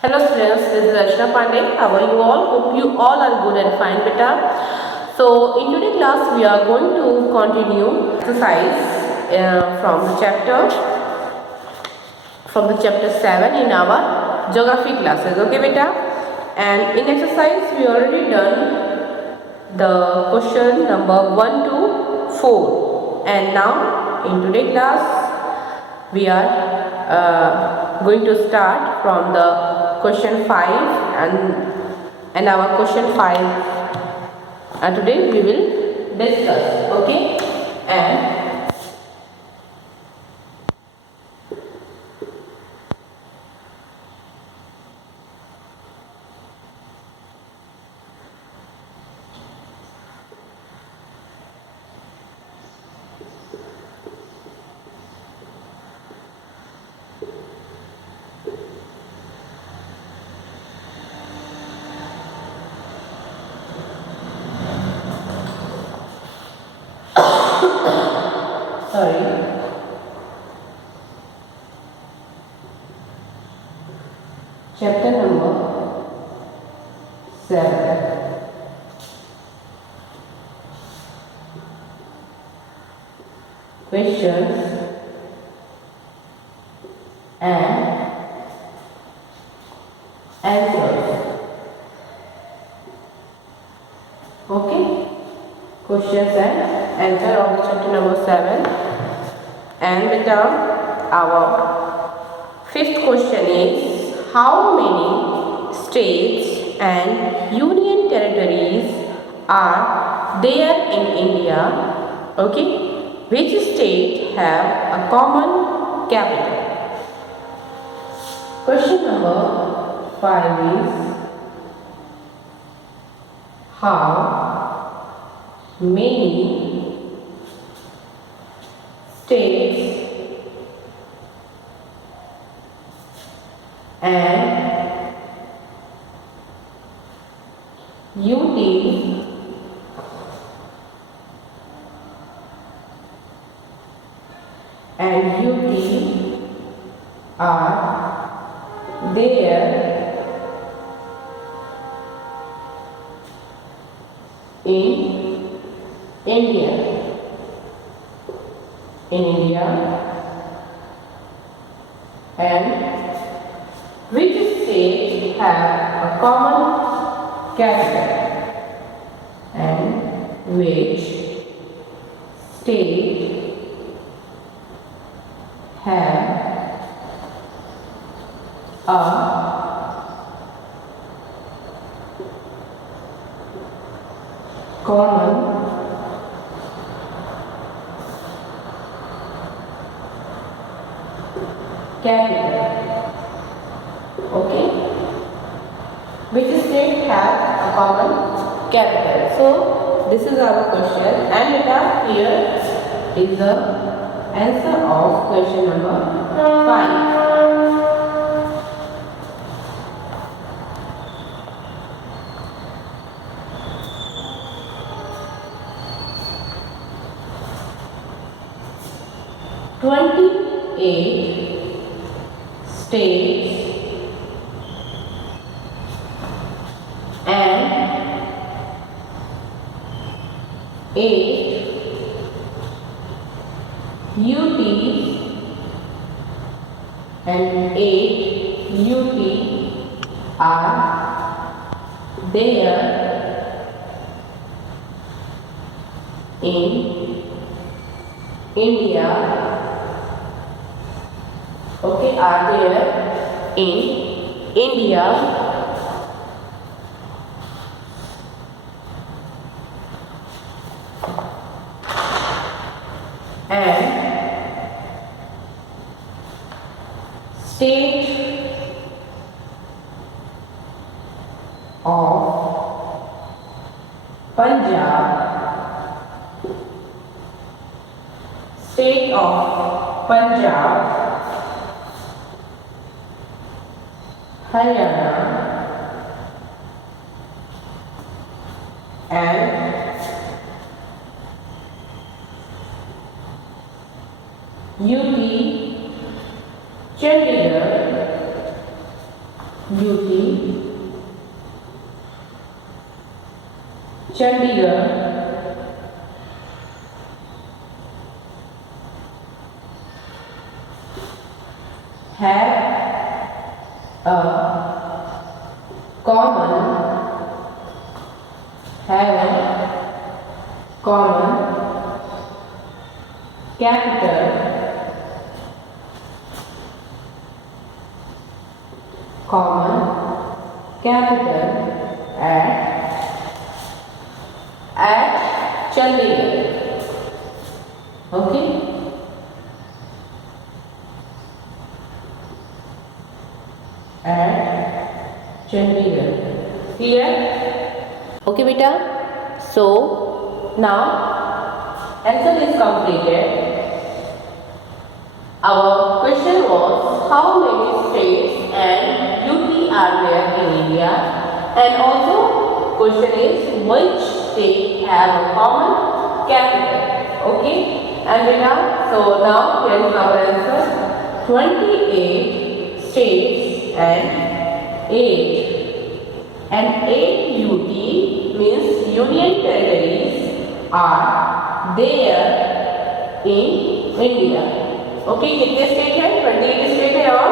Hello students, this is Archana Pandey. How are you all? Hope you all are good and fine, beta. So in today's class we are going to continue exercise from the chapter 7 in our geography classes. Okay, beta. And in exercise we already done the question number 1 to 4. And now in today's class we are going to start from the question 5 and our question 5 today we will discuss. Okay, and sorry, chapter number 7, questions and answers. Okay, questions and answer of the chapter number 7. And beta, our fifth question is, how many states and union territories are there in India? Okay, which state have a common capital? Question number 5 is, how many states and UT are there in India? And which state have a common capital? And which state have a common capital? Okay, which state have a common capital? So this is our question, and beta, here is the answer of question number 5. "28 states and 8 UTs and 8 UT are there in India." Okay, are there in India, and state of Punjab, state of Punjab, Haryana, and UT Chandigarh UT, Chandigarh, have a common capital at Chandigarh. Okay. At Chandigarh. Clear? Okay, beta. So now answer is completed. Our question was how many states and UT are there in India, and also question is which state have a common capital. Okay, and beta, so now here is our answer. 28 states and 8 UT means Union Territories are there in India. Okay, कितने state है? 28 state है और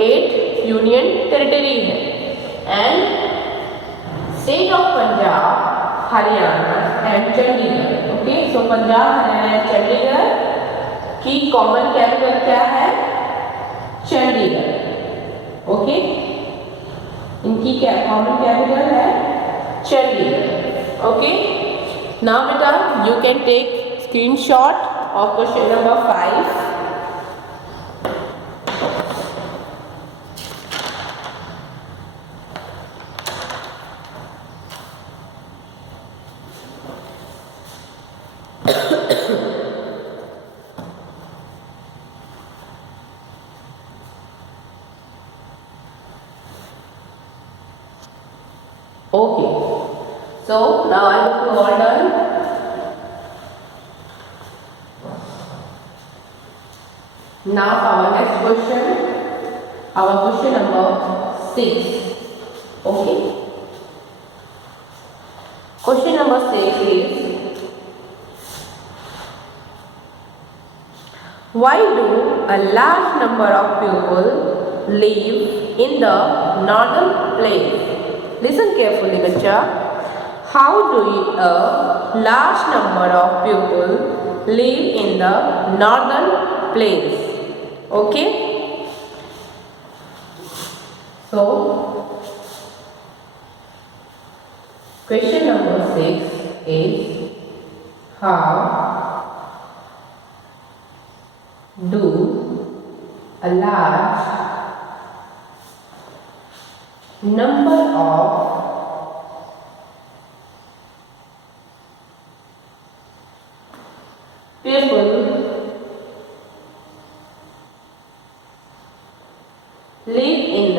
8 union territory है. And state of Punjab, Haryana and Chandigarh. Okay, so Punjab, Haryana and Chandigarh की common capital क्या है? Chandigarh. Okay, इनकी क्या कॉमन कैपिटल है? चंडीगढ़. ओके, नाउ बेटा you can take screenshot of question number 5. Okay, so now I hope you all done. Now our next question, our question number 6. Okay, question number 6 is why do a large number of people live in the northern plains? Listen carefully, bacha. How do a large number of people live in the northern plains? Okay. So, question number 6 is how do a large number of people live in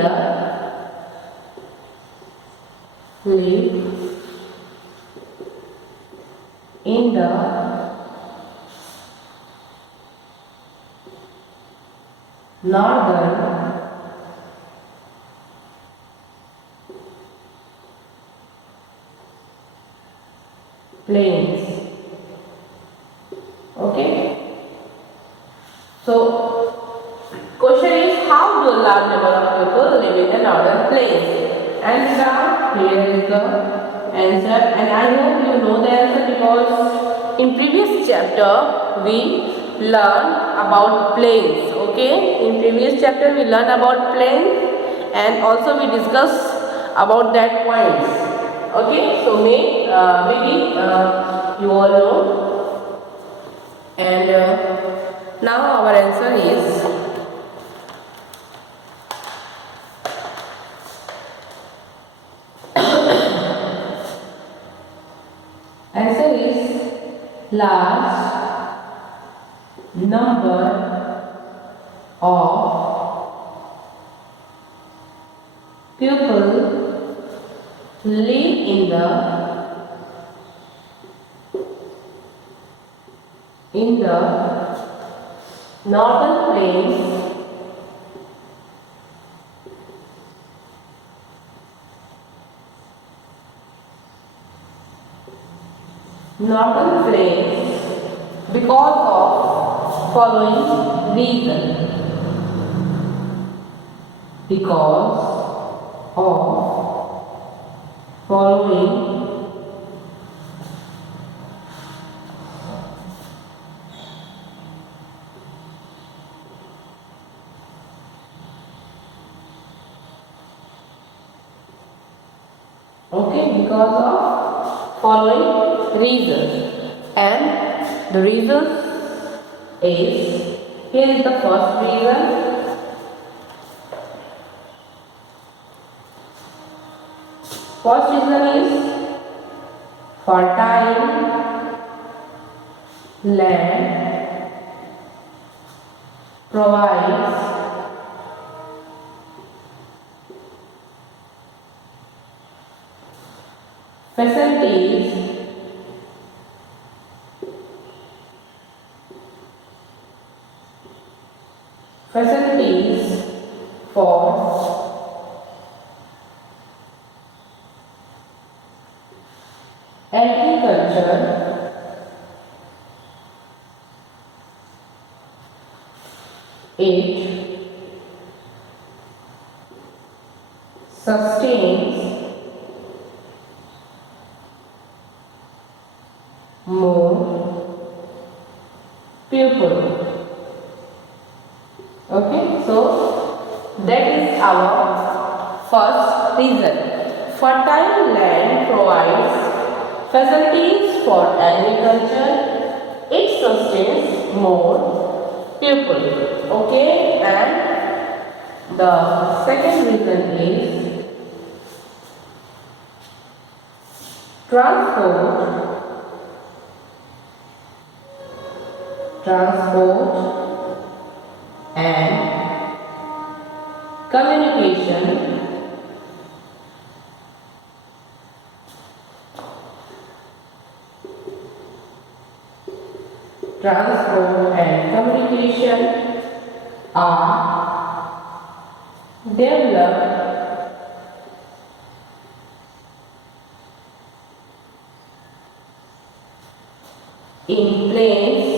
the northern plains. Okay, so question is how do a large number of people live in the northern plains? And now here is the answer, and I hope you know the answer because in previous chapter we learned about plains. Okay, in previous chapter we learned about plains and also we discussed about that points. Okay, so maybe you all know. And now our answer is large number of people live in the northern plains northern plains because of following reason. Because of following because of following reasons, and the reason is, here is the first reason. First reason is fertile land provides facilities for agriculture, it sustains more people. Okay, so that is our first reason. Fertile land provides facilities for agriculture. It sustains more people. Okay, and the second reason is transport and communication are developed in planes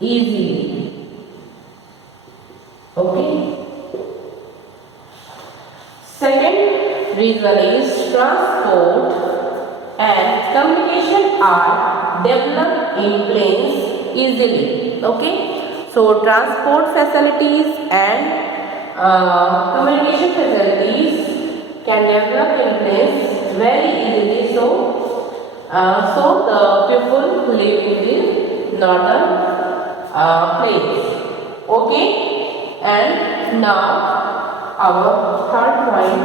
easily. Okay. Second reason is transport and communication are developed in planes easily. Okay. So transport facilities and communication facilities can develop in planes very easily. So the people who live in the northern plains. Okay, and now our third point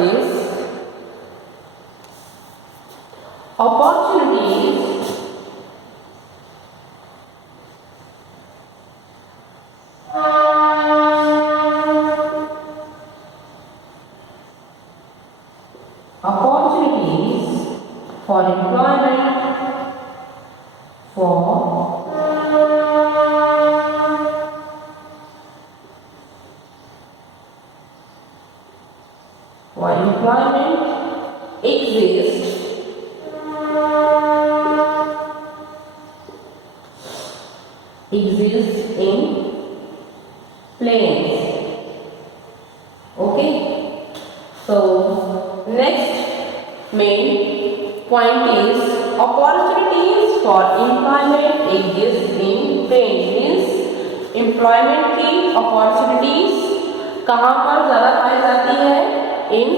is opportunities for employment exists in planes. Okay. So next main point is opportunities for employment exist in plains. Means employment की opportunities कहाँ पर ज़्यादा पाई जाती है? In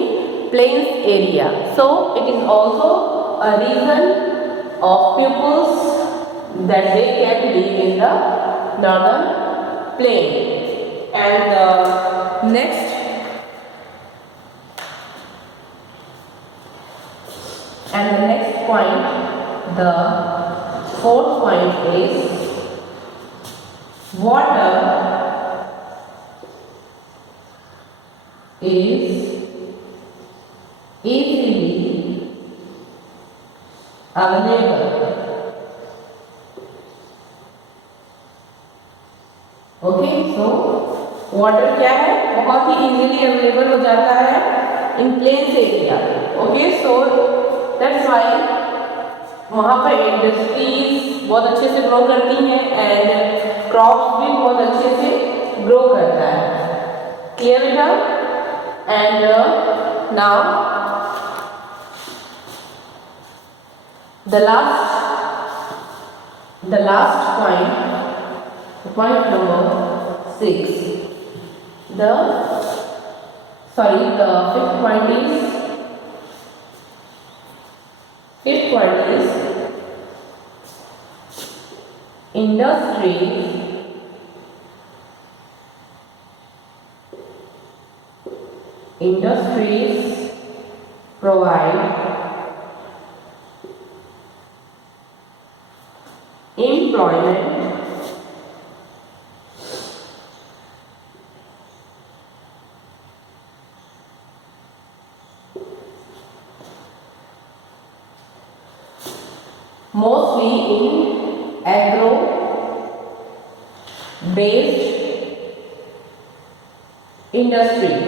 plains area. So it is also a reason of pupils that they can live in the northern plain. And the next point, the fourth point is water is easily available okay, so water क्या है, बहुत ही easily available हो जाता है in plains area. Okay, so that's why वहाँ पर industries बहुत अच्छे से ग्रो करती हैं एंड क्रॉप्स भी बहुत अच्छे से ग्रो करता है। क्लियर बेटा? And now the last point number 6. The fifth point is industries provide employment mostly in agro based industries.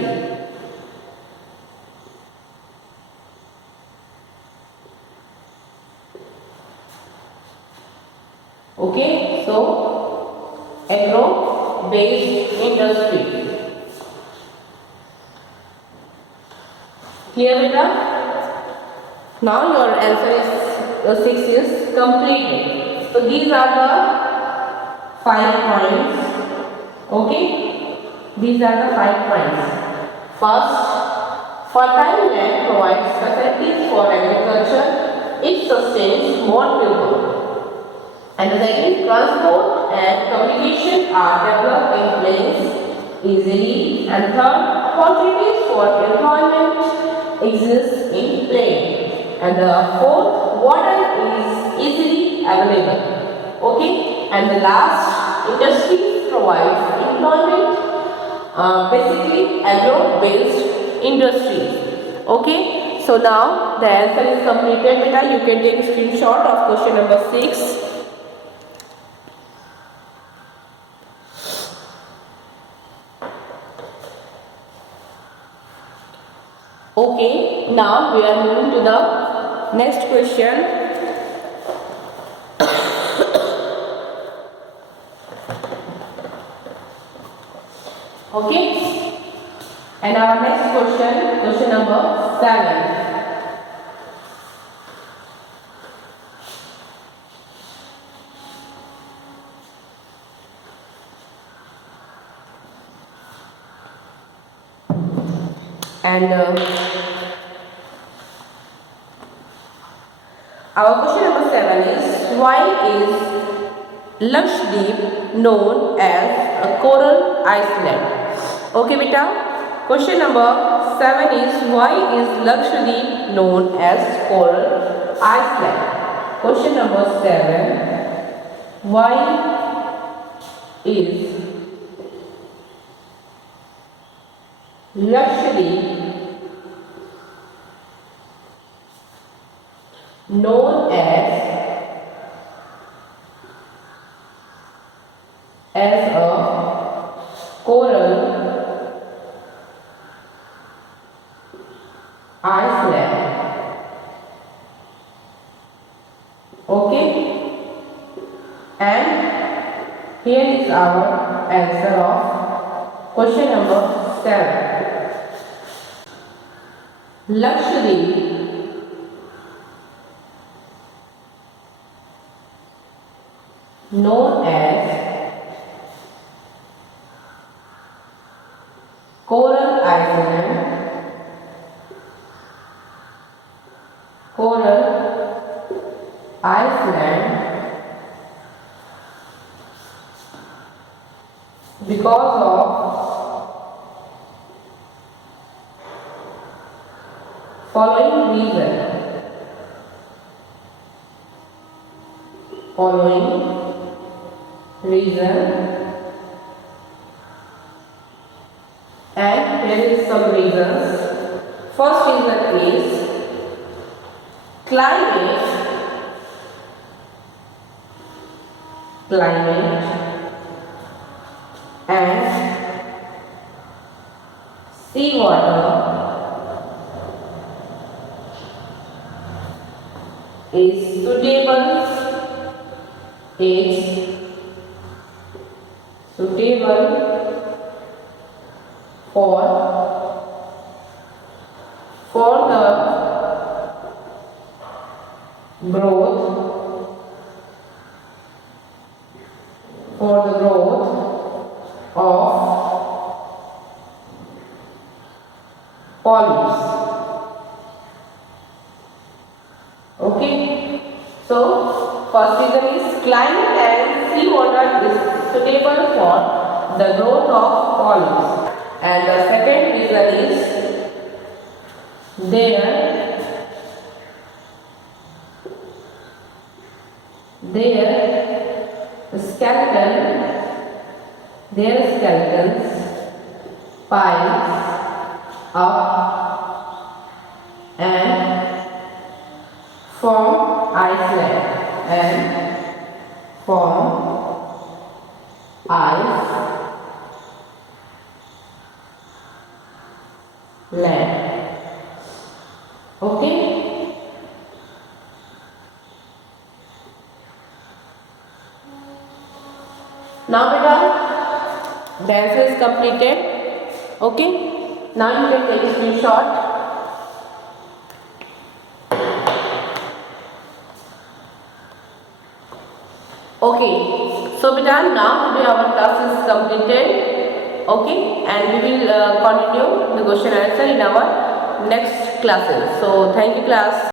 Okay, so agro based industry. Clear beta? Now your answer is 6 is completed. So these are the 5 points. Okay, these are the 5 points. First, fertile land provides facilities for agriculture. It sustains more people. And the second, transport and communication are developed in plains easily. And third, opportunities for employment exist in plain. And the fourth, water is easily available. Okay. And the last, industry provides employment, basically agro-based industries. Okay. So now the answer is completed. Beta, you can take a screenshot of question number 6. Okay, now we are moving to the next question. Okay, and our next question number 7. And our question number 7 is, why is Lakshadweep known as a coral island? Okay beta, question number 7 is, why is Lakshadweep known as coral island? Question number 7, why is Lakshadweep known as a coral island? Okay, and here is our answer of question number 7. Lakshadweep known as coral island, because of following reason. And here is some reasons. First reason is climate and seawater is suitable for the growth of polyps. Okay, so first reason is climate and seawater is suitable for the growth of polyps, and the second reason is their skeletons piles up and form iceland Okay. Now beta, the answer is completed. Okay. Now you can take a screenshot. Okay. So beta, now today our class is completed. Okay, and we will continue the question answer in our next classes. So thank you class.